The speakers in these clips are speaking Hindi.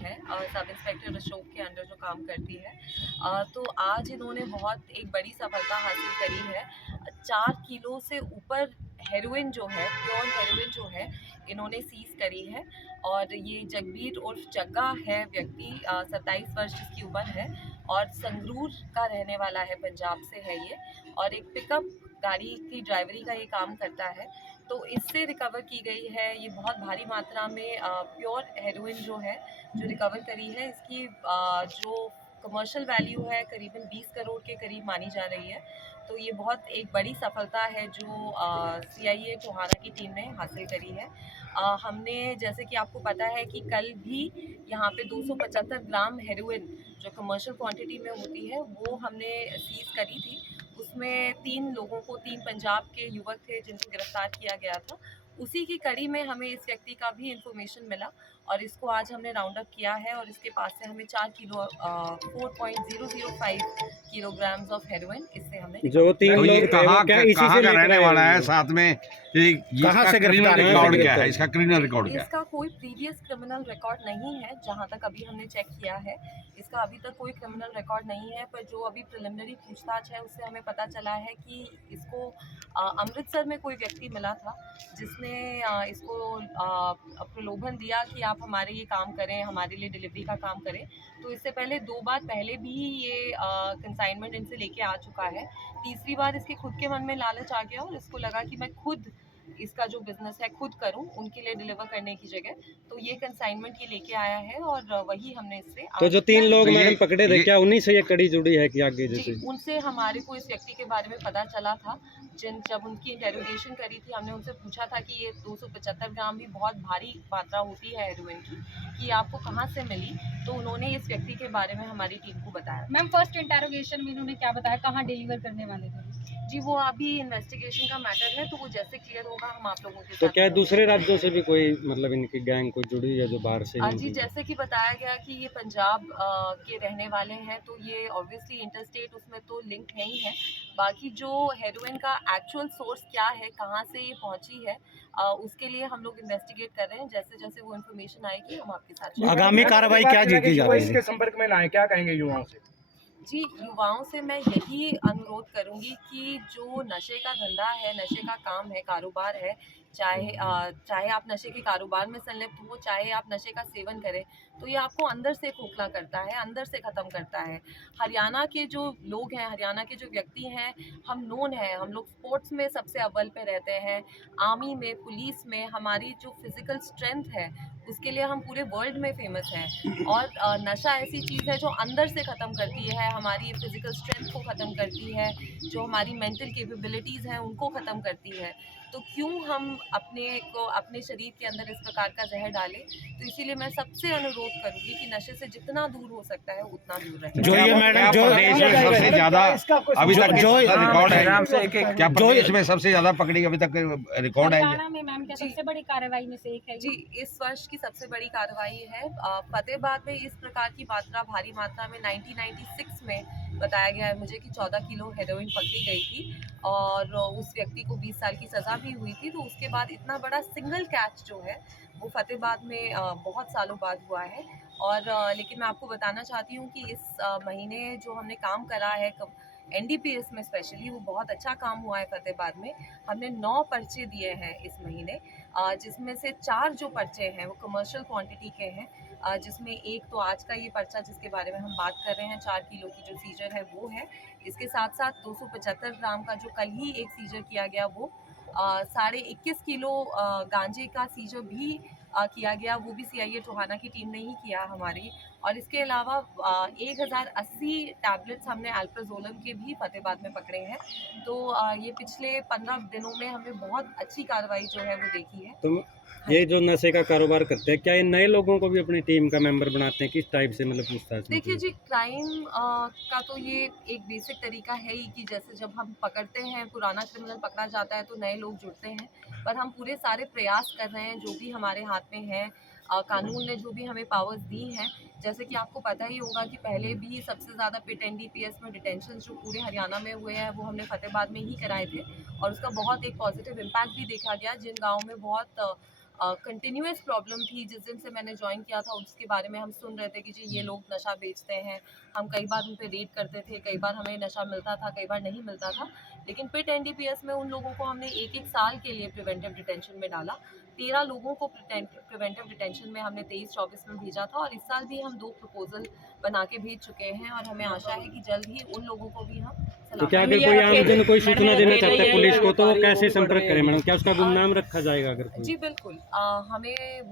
है सब इंस्पेक्टर अशोक के अंडर जो काम करती है। तो आज इन्होंने बहुत एक बड़ी सफलता हासिल करी है। 4 किलो से ऊपर हेरोइन जो है, प्योर हेरोइन जो है, इन्होंने सीज करी है। और ये जगबीर उर्फ जग्गा है व्यक्ति, 27 वर्ष इसकी उम्र है और संगरूर का रहने वाला है, पंजाब से है ये। और एक पिकअप गाड़ी की ड्राइवरी का ये काम करता है। तो इससे रिकवर की गई है ये बहुत भारी मात्रा में प्योर हेरोइन जो है, जो रिकवर करी है। इसकी जो कमर्शियल वैल्यू है करीबन 20 करोड़ के करीब मानी जा रही है। तो ये बहुत एक बड़ी सफलता है जो CIA टोहाना की टीम ने हासिल करी है। हमने, जैसे कि आपको पता है कि कल भी यहाँ पे 275 ग्राम हेरोइन जो कमर्शियल क्वांटिटी में होती है वो हमने सीज करी थी। उसमें 3 लोगों को, 3 पंजाब के युवक थे जिनको गिरफ्तार किया गया था। उसी की कड़ी में हमें इस व्यक्ति का भी इंफॉर्मेशन मिला और इसको आज हमने राउंड अप किया है और इसके पास से हमें 4 किलो 4.005 किलोग्राम्स ऑफ हेरोइन इससे हमने जो 3 तो ये लोग कहाँ क्या इसी कहाँ से का लेकर रहने आए वाला है, हैं? साथ में कहाँ से क्रिमिनल रिकॉर्ड क्या है, इसका क्रिमिनल रिकॉर्ड क्या है? इसका कोई प्रीवियस क्रिमिनल रिकॉर्ड नहीं है, जहाँ तक अभी हमने चेक किया है। इसका अभी तक कोई क्रिमिनल रिकॉर्ड नहीं है, पर जो अभी प्रिलिमिनरी पूछताछ है उससे हमें पता चला है कि इसको अमृतसर में कोई व्यक्ति मिला था जिसने इसको प्रलोभन दिया कि आप हमारे ये काम करें, हमारे लिए डिलीवरी का काम करें। तो इससे पहले 2 बार पहले भी ये कंसाइनमेंट इनसे लेके आ चुका है। तीसरी बार इसके खुद के मन में लालच आ गया और इसको लगा कि मैं खुद इसका जो बिजनेस है खुद करूं, उनके लिए डिलीवर करने की जगह। तो ये कंसाइनमेंट ये लेके आया है और वही हमने इससे तो जो 3 लोग तो ये- मैडम पकड़े थे, क्या उन्हीं से ये कड़ी जुड़ी है कि आगे जी, जैसे? उनसे हमारे को इस व्यक्ति के बारे में पता चला था। जब उनकी इंटेरोगेशन करी थी, हमने उनसे पूछा था कि ये 275 ग्राम भी बहुत भारी मात्रा होती है हेरोइन की, कि आपको कहाँ से मिली। तो उन्होंने इस व्यक्ति के बारे में हमारी टीम को बताया। मैम फर्स्ट इंटेरोगेशन में इन्होंने क्या बताया, कहाँ डिलीवर करने वाले थे? जी, वो अभी इन्वेस्टिगेशन का मैटर है, तो वो जैसे क्लियर होगा हम आप लोगों के तो साथ। क्या दूसरे राज्यों से भी कोई मतलब इनकी गैंग कोई जुड़ी है जो बाहर से? जी, जैसे कि बताया गया कि ये पंजाब के रहने वाले हैं, तो ये ऑब्वियसली इंटरस्टेट उसमें तो लिंक है ही है। बाकी जो हेरोइन का एक्चुअल सोर्स क्या है, कहाँ से ये पहुंची है, उसके लिए हम लोग इन्वेस्टिगेट कर रहे हैं। जैसे जैसे वो इन्फॉर्मेशन आएगी हम आपके साथ शेयर आगामी कार्रवाई क्या की जा रही है? इसके संपर्क में लाएं, क्या कहेंगे युवाओं से? जी, युवाओं से मैं यही अनुरोध करूंगी कि जो नशे का धंधा है, नशे का काम है, कारोबार है, चाहे आप नशे के कारोबार में संलिप्त हो, चाहे आप नशे का सेवन करें, तो ये आपको अंदर से खोखला करता है, अंदर से ख़त्म करता है। हरियाणा के जो लोग हैं, हरियाणा के जो व्यक्ति हैं, हम नोन हैं, हम लोग स्पोर्ट्स में सबसे अव्वल पे रहते हैं, आर्मी में, पुलिस में हमारी जो फिज़िकल स्ट्रेंथ है, उसके लिए हम पूरे वर्ल्ड में फेमस हैं। और नशा ऐसी चीज़ है जो अंदर से ख़त्म करती है, हमारी फिज़िकल स्ट्रेंथ को ख़त्म करती है, जो हमारी मेंटल कैपेबिलिटीज़ हैं उनको ख़त्म करती है। तो क्यों हम अपने शरीर के अंदर इस प्रकार का जहर डालें? तो इसीलिए मैं सबसे अनुरोध करूँगी कि नशे से जितना दूर हो सकता है उतना दूर रहें। जो ये मैडम जो प्रदेश में सबसे ज्यादा अभी तक जो रिकॉर्ड है, क्या जो प्रदेश में सबसे ज्यादा पकड़ी अभी तक रिकॉर्ड है? हरियाणा में मैम क्या सबसे बड़ी कार्रवाई में से एक है? जी, इस वर्ष की सबसे बड़ी कार्रवाई है। फतेहाबाद में इस प्रकार की मात्रा, भारी मात्रा में 1996 में बताया गया है मुझे कि 14 किलो हेरोइन पकड़ी गई थी और उस व्यक्ति को 20 साल की सज़ा भी हुई थी। तो उसके बाद इतना बड़ा सिंगल कैच जो है वो फतेहाबाद में बहुत सालों बाद हुआ है। और लेकिन मैं आपको बताना चाहती हूँ कि इस महीने जो हमने काम करा है NDPS में स्पेशली, वो बहुत अच्छा काम हुआ है फतेहाबाद में। हमने 9 पर्चे दिए हैं इस महीने, जिसमें से 4 जो पर्चे हैं वो कमर्शियल क्वांटिटी के हैं, जिसमें एक तो आज का ये पर्चा जिसके बारे में हम बात कर रहे हैं, 4 किलो की जो सीजर है वो है। इसके साथ साथ 275 ग्राम का जो कल ही एक सीजर किया गया वो 21.5 किलो गांजे का सीजर भी किया गया, वो भी CIA टोहाना की टीम ने ही किया हमारी। और इसके अलावा 1080 टैबलेट्स हमने अल्प्राजोलम के भी फतेहाबाद में पकड़े हैं। तो ये पिछले 15 दिनों में हमने बहुत अच्छी कार्रवाई जो है वो देखी है। तो ये जो नशे का कारोबार करते हैं, क्या ये नए लोगों को भी अपनी टीम का मेंबर बनाते हैं? किस टाइप से मतलब पूछताछ? देखिए जी, क्राइम का तो ये एक बेसिक तरीका है ही कि जैसे जब हम पकड़ते हैं, पुराना क्रिमिनल पकड़ा जाता है तो नए लोग जुड़ते हैं। पर हम पूरे सारे प्रयास कर रहे हैं जो भी हमारे हाथ में है, कानून ने जो भी हमें पावर्स दी हैं। जैसे कि आपको पता ही होगा कि पहले भी सबसे ज़्यादा पिट NDPS में डिटेंशन जो पूरे हरियाणा में हुए हैं वो हमने फतेहाबाद में ही कराए थे और उसका बहुत एक पॉजिटिव इम्पैक्ट भी देखा गया। जिन गाँव में बहुत कंटिन्यूस प्रॉब्लम थी। जिस दिन से मैंने ज्वाइन किया था उसके बारे में हम सुन रहे थे कि जी ये लोग नशा बेचते हैं। हम कई बार उन पे रेड करते थे, कई बार हमें नशा मिलता था, कई बार नहीं मिलता था। लेकिन पिट एनडीपीएस में उन लोगों को हमने एक एक साल के लिए प्रिवेंटिव डिटेंशन में डाला। 13 लोगों को प्रिवेंटिव डिटेंशन में हमने 23-24 में भेजा था, और इस साल भी हम 2 प्रपोजल बना के भेज चुके हैं, और हमें आशा है कि जल्द ही उन लोगों को भी हम तो क्या सलाह अगर कोई आमजन कोई सूचना देना चाहता है पुलिस को तो वो कैसे संपर्क करे मैडम? क्या उसका गुमनाम रखा जाएगा अगर कोई? जी बिल्कुल।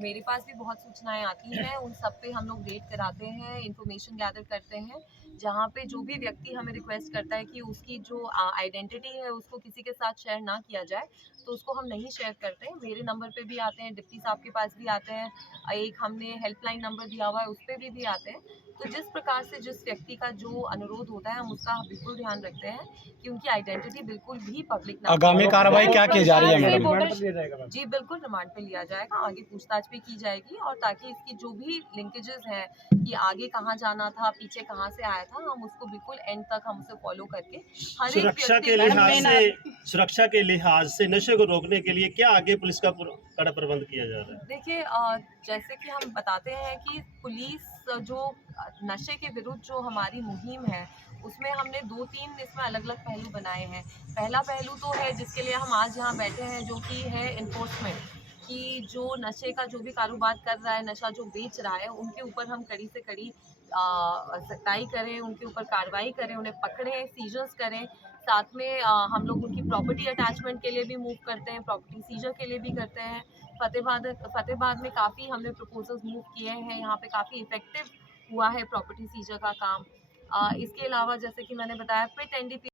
मेरे पास भी बहुत सूचनाएं आती हैं, उन सब पे हम लोग रेड कराते हैं, इंफॉर्मेशन गैदर करते हैं। जहाँ पे जो भी व्यक्ति हमें रिक्वेस्ट करता है कि उसकी जो आइडेंटिटी है उसको किसी के साथ शेयर ना किया जाए, तो उसको हम नहीं शेयर करते हैं। मेरे नंबर पे भी आते हैं, डिप्टी साहब के पास भी आते हैं, एक हमने हेल्पलाइन नंबर दिया हुआ है उस पर भी आते हैं। तो जिस प्रकार से जिस व्यक्ति का जो अनुरोध होता है हम उसका बिल्कुल ध्यान रखते हैं कि उनकी आइडेंटिटी बिल्कुल भी पब्लिक ना हो। आगामी कार्रवाई क्या की जा रही है मैडम? रिमांड पर लिया जाएगा मैम। जी बिल्कुल, रिमांड पे लिया जाएगा, आगे पूछताछ भी की जाएगी, और ताकि इसकी जो भी लिंकेजेस हैं कि आगे कहाँ जाना था, पीछे कहाँ से आया था, हम उसको बिल्कुल एंड तक हम उसे फॉलो करके हर एक सुरक्षा व्यक्ति के का सुरक्षा के लिहाज से नशे को रोकने के लिए क्या आगे पुलिस का कड़ा प्रबंध किया जा रहा है? देखिए, जैसे कि हम बताते हैं कि पुलिस जो नशे के विरुद्ध जो हमारी मुहिम है उसमें हमने 2-3 इसमें अलग अलग पहलू बनाए हैं। पहला पहलू तो है जिसके लिए हम आज यहाँ बैठे हैं, जो कि है इन्फोर्समेंट, कि जो नशे का जो भी कारोबार कर रहा है, नशा जो बेच रहा है, उनके ऊपर हम कड़ी से कड़ी सख्ताई करें, उनके ऊपर कार्रवाई करें, उन्हें पकड़ें, सीजर्स करें। साथ में हम लोग उनकी प्रॉपर्टी अटैचमेंट के लिए भी मूव करते हैं, प्रॉपर्टी सीजर के लिए भी करते हैं। फतेहाबाद में काफ़ी हमने प्रपोजल्स मूव किए हैं, यहाँ पे काफ़ी इफेक्टिव हुआ है प्रॉपर्टी सीजर का काम। इसके अलावा जैसे कि मैंने बताया, पिट एनडीपीएस